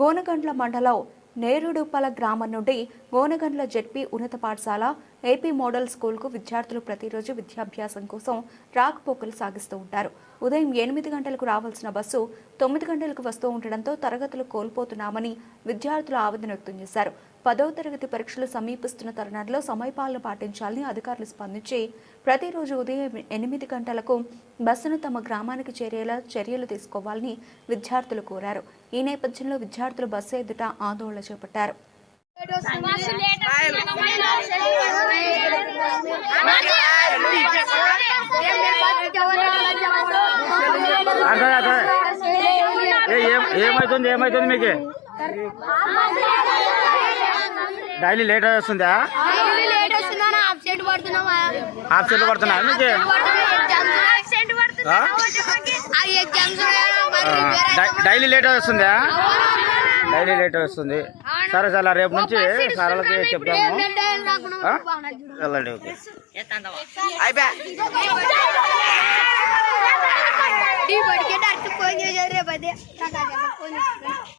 గోనగండ్ల మండలం నేరుడుపల గ్రామం నుండి గోనగండ్ల జెడ్పీ ఉన్నత పాఠశాల ఏపీ మోడల్ స్కూల్కు విద్యార్థులు ప్రతిరోజు విద్యాభ్యాసం కోసం రాకపోకలు సాగిస్తూ ఉంటారు. ఉదయం 8 గంటలకు రావాల్సిన బస్సు 9 గంటలకు వస్తూ ఉండడంతో తరగతులు కోల్పోతున్నామని విద్యార్థులు ఆవేదన వ్యక్తం చేశారు. 10వ తరగతి పరీక్షలు సమీపిస్తున్న తరుణంలో సమయపాలన పాటించాలని అధికారులు స్పందించి ప్రతిరోజు ఉదయం 8 గంటలకు బస్సును తమ గ్రామానికి చేరేలా చర్యలు తీసుకోవాలని విద్యార్థులు కోరారు. ఈ నేపథ్యంలో విద్యార్థులు బస్సు ఎదుట ఆందోళన చేపట్టారు. ఏమైతుంది మీకు డైలీ లేట్ వస్తుందా? ఆబ్సెంట్ పడుతున్నా మీకు డైలీ లేట్ వస్తుందా? డైలీ లేట్ వస్తుంది. సరే చాలా రేపు నుంచి సార్లకి చెప్తాము. వెళ్ళండి. ఓకే.